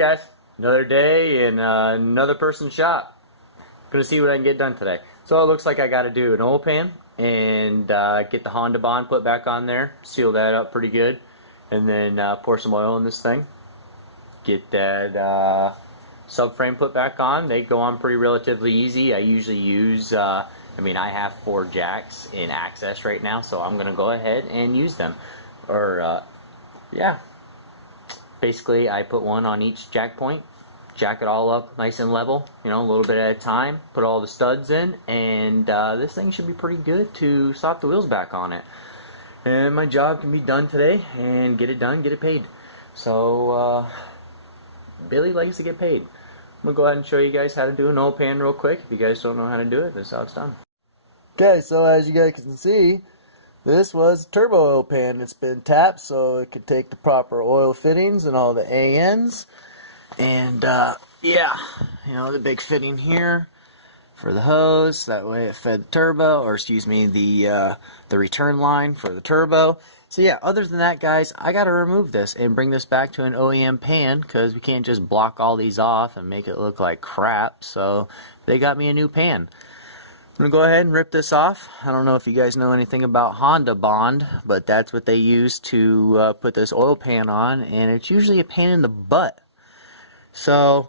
guys, another day in another person's shop. Gonna see what I can get done today. So it looks like I gotta do an oil pan and get the Honda Bond put back on there, seal that up pretty good, and then pour some oil in this thing. Get that subframe put back on. They go on pretty relatively easy. I usually use, I have 4 jacks in access right now, so I'm gonna go ahead and use them. Basically, I put one on each jack point, jack it all up nice and level, a little bit at a time, put all the studs in, and this thing should be pretty good to slap the wheels back on it. And my job can be done today, and get it done, get it paid. So, Billy likes to get paid. I'm going to go ahead and show you guys how to do an oil pan real quick. If you guys don't know how to do it, this is how it's done. Okay, so as you guys can see, this was a turbo oil pan. It's been tapped so it could take the proper oil fittings and all the ANs. And the big fitting here for the hose. That way it fed the turbo, or excuse me, the return line for the turbo. So yeah, other than that, guys, I got to remove this and bring this back to an OEM pan because we can't just block all these off and make it look like crap. So they got me a new pan. I'm going to go ahead and rip this off. I don't know if you guys know anything about Honda Bond, but that's what they use to put this oil pan on, and it's usually a pain in the butt. So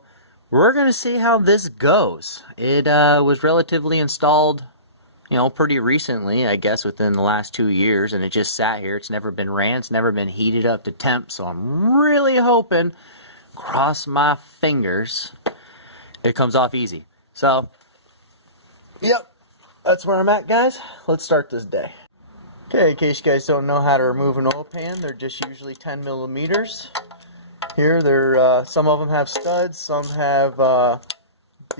we're going to see how this goes. It was relatively installed, pretty recently, I guess within the last 2 years, and it just sat here. It's never been ran, it's never been heated up to temp, so I'm really hoping, cross my fingers, it comes off easy. So, yep. That's where I'm at, guys. Let's start this day. Okay, in case you guys don't know how to remove an oil pan, they're just usually 10 millimeters. Here, some of them have studs, some have the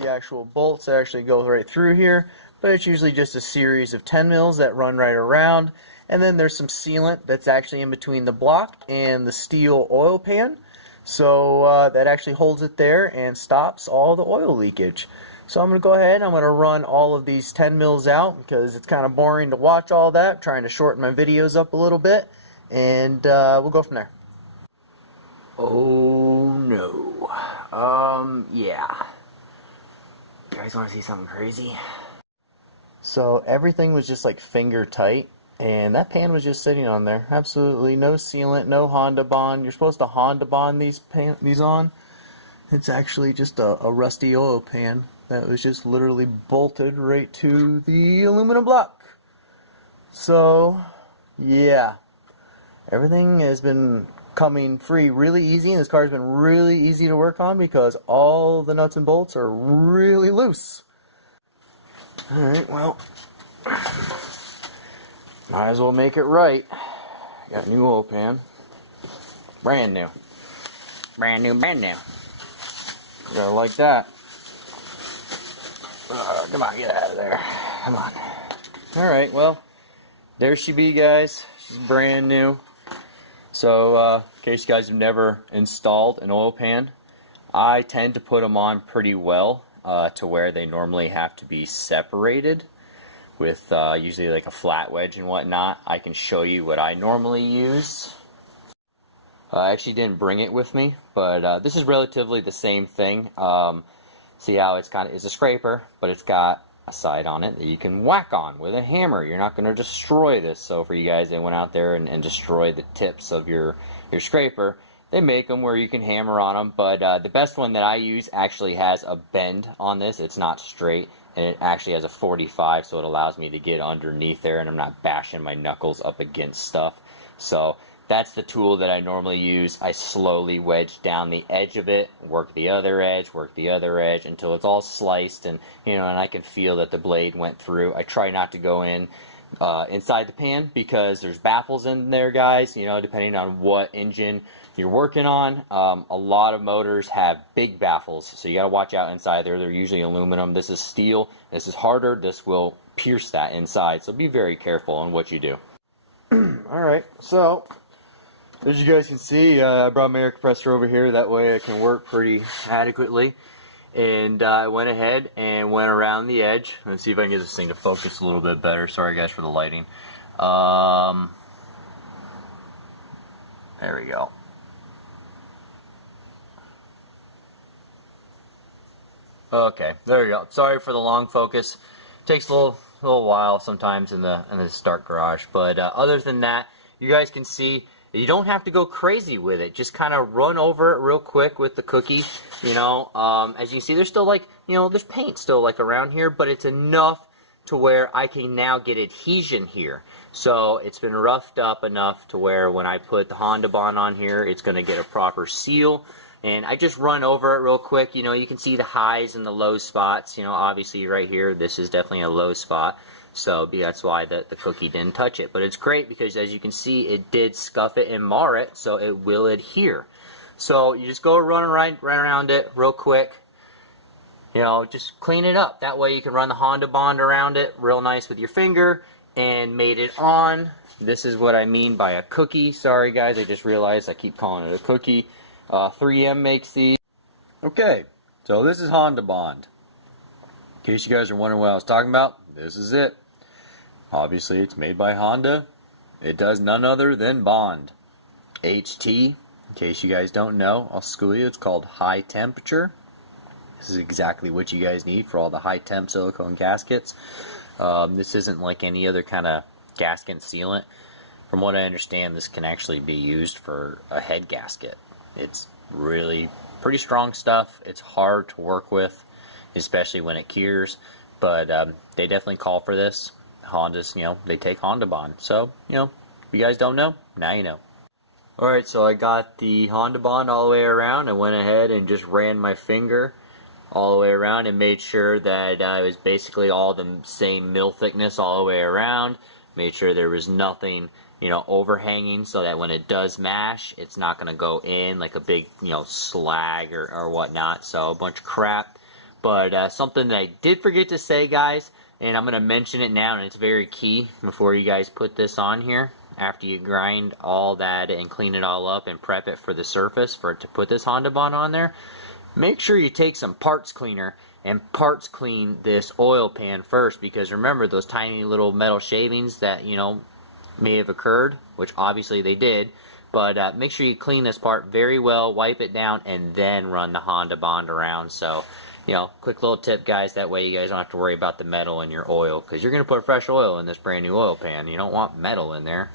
actual bolts that actually go right through here, but it's usually just a series of 10 mils that run right around. And then there's some sealant that's actually in between the block and the steel oil pan, so that actually holds it there and stops all the oil leakage. So I'm going to go ahead, I'm going to run all of these 10 mils out because it's kind of boring to watch all that. I'm trying to shorten my videos up a little bit, and we'll go from there. Oh no. Yeah. You guys want to see something crazy? So everything was just like finger tight, and that pan was just sitting on there. Absolutely no sealant, no Honda Bond. You're supposed to Honda Bond these on. It's actually just a rusty oil pan that was just literally bolted right to the aluminum block. So, yeah. Everything has been coming free really easy, and this car has been really easy to work on because all the nuts and bolts are really loose. Alright, well, might as well make it right. Got a new oil pan. Brand new. Brand new, brand new. Gotta like that. Come on, get out of there. Come on. Alright, well, there she be, guys. She's brand new. So, in case you guys have never installed an oil pan, I tend to put them on pretty well to where they normally have to be separated with usually like a flat wedge and whatnot. I can show you what I normally use. I actually didn't bring it with me, but this is relatively the same thing. See how it's a scraper, but it's got a side on it that you can whack on with a hammer. You're not going to destroy this. So for you guys that went out there and destroyed the tips of your scraper, they make them where you can hammer on them. But the best one that I use actually has a bend on this. It's not straight, and it actually has a 45, so it allows me to get underneath there, and I'm not bashing my knuckles up against stuff. So that's the tool that I normally use. I slowly wedge down the edge of it, work the other edge until it's all sliced, and and I can feel that the blade went through. I try not to go inside the pan because there's baffles in there, guys. Depending on what engine you're working on, a lot of motors have big baffles, so you got to watch out inside there. They're usually aluminum. This is steel. This is harder. This will pierce that inside, so be very careful on what you do. Alright, so as you guys can see, I brought my air compressor over here, that way it can work pretty adequately. And I went ahead and went around the edge. Let's see if I can get this thing to focus a little bit better. Sorry guys for the lighting. There we go. Okay, there you go. Sorry for the long focus. Takes a little while sometimes in this dark garage, but other than that, you guys can see you don't have to go crazy with it. Just kind of run over it real quick with the cookie. You know, as you can see, there's still like, you know, there's paint still like around here, but it's enough to where I can now get adhesion here. So it's been roughed up enough to where when I put the Honda Bond on here, it's going to get a proper seal. And I just run over it real quick. You know, you can see the highs and the low spots. You know, obviously right here, this is definitely a low spot. So that's why the cookie didn't touch it. But it's great because as you can see, it did scuff it and mar it, so it will adhere. So you just go run right around it real quick. You know, just clean it up. That way you can run the Honda Bond around it real nice with your finger and made it on. This is what I mean by a cookie. Sorry guys, I just realized I keep calling it a cookie. 3M makes these. Okay, so this is Honda Bond. In case you guys are wondering what I was talking about, this is it. Obviously it's made by Honda. It does none other than bond. HT, in case you guys don't know, I'll school you, it's called high temperature. This is exactly what you guys need for all the high temp silicone gaskets. This isn't like any other kind of gasket sealant. From what I understand, this can actually be used for a head gasket. It's really pretty strong stuff. It's hard to work with, especially when it cures, but they definitely call for this. Honda's, you know, they take Honda Bond. So, you know, if you guys don't know, now you know. Alright, so I got the Honda Bond all the way around. I went ahead and just ran my finger all the way around and made sure that it was basically all the same mill thickness all the way around. Made sure there was nothing, you know, overhanging, so that when it does mash, it's not going to go in like a big, you know, slag or whatnot. So a bunch of crap. But something that I did forget to say, guys, and I'm going to mention it now, and it's very key before you guys put this on here. After you grind all that and clean it all up and prep it for the surface for it to put this Honda Bond on there, make sure you take some parts cleaner and parts clean this oil pan first, because remember those tiny little metal shavings that, you know, may have occurred, which obviously they did, but make sure you clean this part very well, wipe it down, and then run the Honda Bond around. So, you know, quick little tip, guys, that way you guys don't have to worry about the metal in your oil, because you're going to put fresh oil in this brand new oil pan. You don't want metal in there.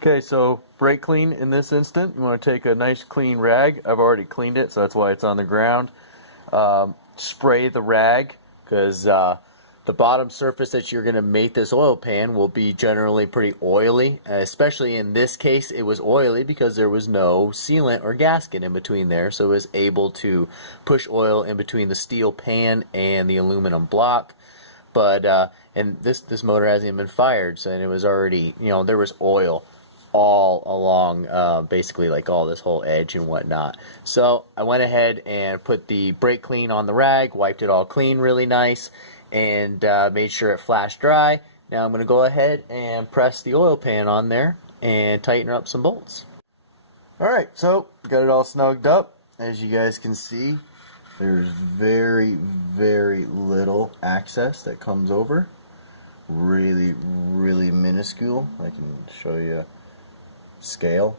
Okay, so brake clean in this instant. You want to take a nice clean rag. I've already cleaned it, so that's why it's on the ground. Spray the rag, because the bottom surface that you're going to mate this oil pan will be generally pretty oily. Especially in this case, it was oily because there was no sealant or gasket in between there, so it was able to push oil in between the steel pan and the aluminum block. But and this motor hasn't even been fired, so, and it was already, you know, there was oil all along, basically like all this whole edge and whatnot. So I went ahead and put the brake clean on the rag, wiped it all clean really nice, and made sure it flashed dry. Now I'm going to go ahead and press the oil pan on there and tighten up some bolts. Alright, so got it all snugged up. As you guys can see, there's very, very little access that comes over. Really, really minuscule. I can show you scale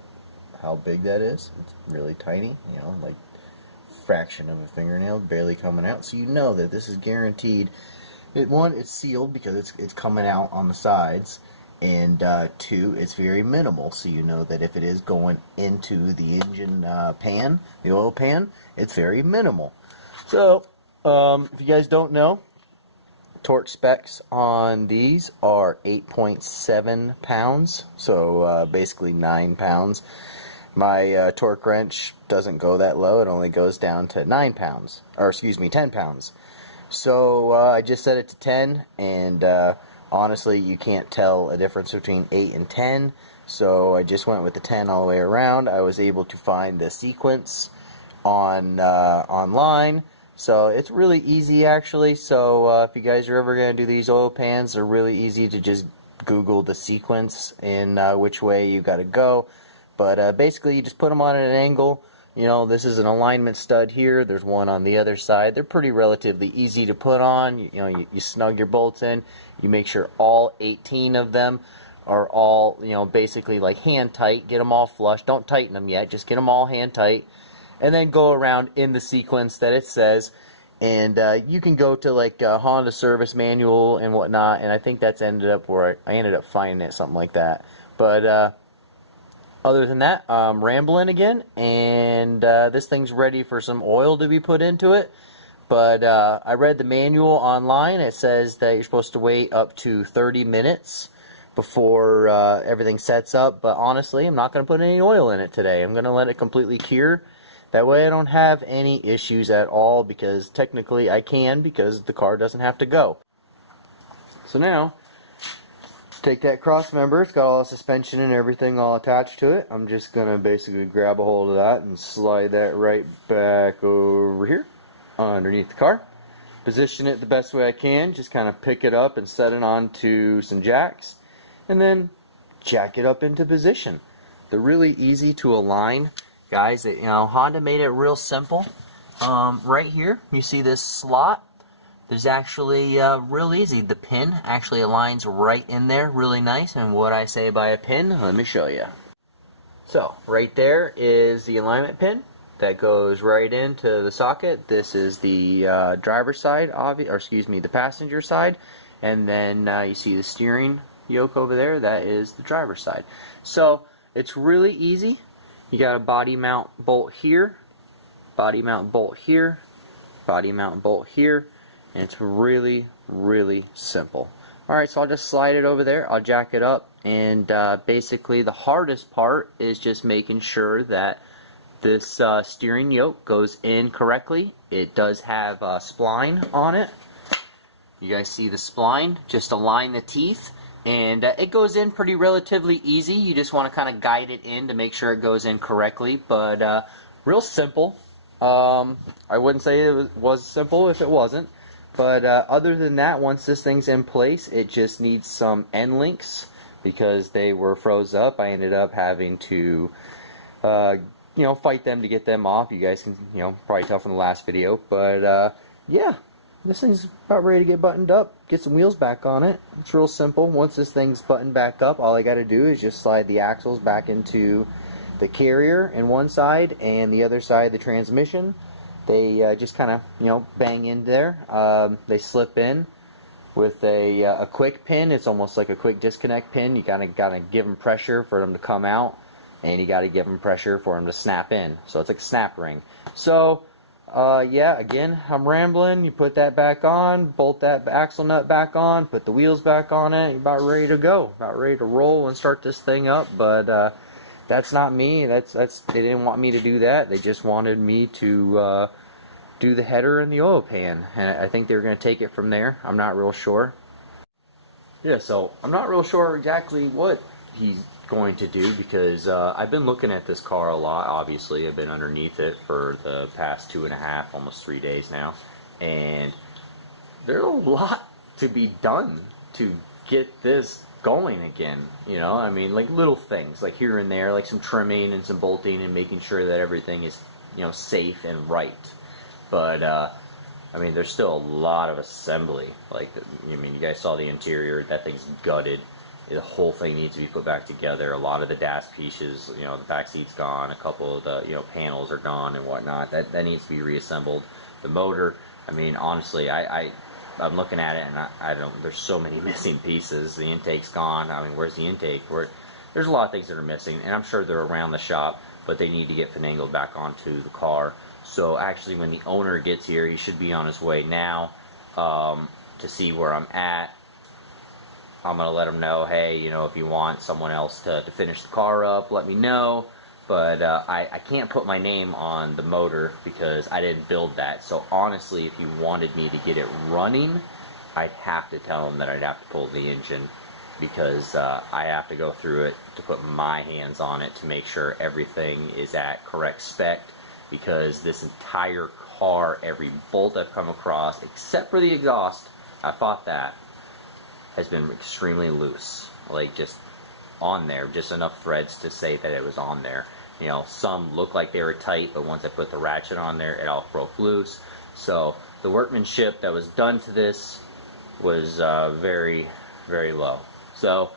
how big that is. It's really tiny, you know, like fraction of a fingernail, barely coming out. So you know that this is guaranteed. One, it's sealed because it's coming out on the sides, and two, it's very minimal. So you know that if it is going into the engine pan, the oil pan, it's very minimal. So if you guys don't know, torque specs on these are 8.7 pounds, so basically 9 pounds. My torque wrench doesn't go that low, it only goes down to 9 pounds, or excuse me, 10 pounds. So I just set it to 10, and honestly you can't tell a difference between 8 and 10, so I just went with the 10 all the way around. I was able to find the sequence on online. So it's really easy actually. So if you guys are ever going to do these oil pans, they're really easy to just Google the sequence and which way you got to go. But basically you just put them on at an angle. You know, this is an alignment stud here. There's one on the other side. They're pretty relatively easy to put on. You know, you snug your bolts in. You make sure all 18 of them are all, you know, basically like hand tight. Get them all flush. Don't tighten them yet. Just get them all hand tight. And then go around in the sequence that it says. And you can go to like Honda service manual and whatnot, and I think that's ended up where I ended up finding it, something like that. But other than that, I'm rambling again, and this thing's ready for some oil to be put into it. But I read the manual online. It says that you're supposed to wait up to 30 minutes before everything sets up. But honestly, I'm not going to put any oil in it today. I'm going to let it completely cure. That way I don't have any issues at all, because technically I can, because the car doesn't have to go. So now, take that cross member. It's got all the suspension and everything all attached to it. I'm just going to basically grab a hold of that and slide that right back over here underneath the car. Position it the best way I can. Just kind of pick it up and set it onto some jacks, and then jack it up into position. They're really easy to align, guys. You know, Honda made it real simple. Right here, you see this slot. There's actually real easy. The pin actually aligns right in there, really nice. And what I say by a pin, let me show you. So right there is the alignment pin that goes right into the socket. This is the driver's side, the passenger side, and then you see the steering yoke over there. That is the driver's side. So it's really easy. You got a body mount bolt here, body mount bolt here, body mount bolt here, and it's really, really simple. Alright, so I'll just slide it over there. I'll jack it up, and basically the hardest part is just making sure that this steering yoke goes in correctly. It does have a spline on it. You guys see the spline? Just align the teeth, and it goes in pretty relatively easy. You just want to kind of guide it in to make sure it goes in correctly, but real simple. I wouldn't say it was simple if it wasn't. But other than that, once this thing's in place, it just needs some end links because they were froze up. I ended up having to, fight them to get them off. You guys can, probably tell from the last video. But yeah, this thing's about ready to get buttoned up. Get some wheels back on it. It's real simple. Once this thing's buttoned back up, all I got to do is just slide the axles back into the carrier in one side and the other side the transmission. They just kind of, bang in there. They slip in with a quick pin. It's almost like a quick disconnect pin. You gotta give them pressure for them to come out, and you gotta give them pressure for them to snap in. So it's like a snap ring. So yeah, again, I'm rambling. You put that back on, bolt that axle nut back on, put the wheels back on it. You're about ready to go, about ready to roll and start this thing up. But that's not me. They didn't want me to do that. They just wanted me to do the header and the oil pan, and I think they were going to take it from there. I'm not real sure. Yeah, so I'm not real sure exactly what he's going to do, because I've been looking at this car a lot. Obviously, I've been underneath it for the past 2.5, almost 3 days now, and there's a lot to be done to get this going again. I mean, like little things like here and there, like some trimming and some bolting and making sure that everything is safe and right. But I mean, there's still a lot of assembly. Like, you guys saw the interior. That thing's gutted. The whole thing needs to be put back together. A lot of the dash pieces, the back seat's gone. A couple of the panels are gone and whatnot. That needs to be reassembled. The motor, I mean, honestly, I'm looking at it, and I don't. There's so many missing pieces. The intake's gone. I mean, where's the intake? There's a lot of things that are missing, and I'm sure they're around the shop, but they need to get finagled back onto the car. So actually, when the owner gets here, he should be on his way now to see where I'm at. I'm going to let him know, hey, if you want someone else to finish the car up, let me know. But I can't put my name on the motor because I didn't build that. So honestly, if you wanted me to get it running, I'd have to tell him that I'd have to pull the engine, because I have to go through it to put my hands on it to make sure everything is at correct spec. Because this entire car, every bolt I've come across, except for the exhaust, I thought that, has been extremely loose. Like, just on there, just enough threads to say that it was on there. Some look like they were tight, but once I put the ratchet on there, it all broke loose. So the workmanship that was done to this was very, very low. So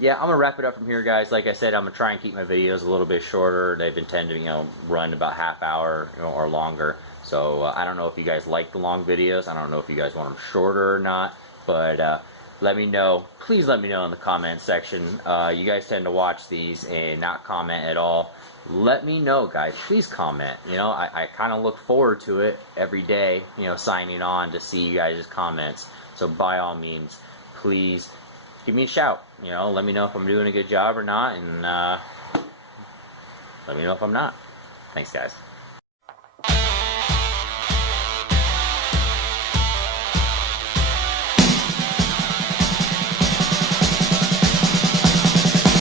yeah, I'm going to wrap it up from here, guys. Like I said, I'm going to try and keep my videos a little bit shorter. They've been tending to, run about half hour or longer. So I don't know if you guys like the long videos. I don't know if you guys want them shorter or not, but let me know. Please let me know in the comment section. You guys tend to watch these and not comment at all. Let me know, guys. Please comment. You know, I kind of look forward to it every day, you know, signing on to see you guys' comments. So by all means, please give me a shout. You know, let me know if I'm doing a good job or not, and let me know if I'm not. Thanks, guys.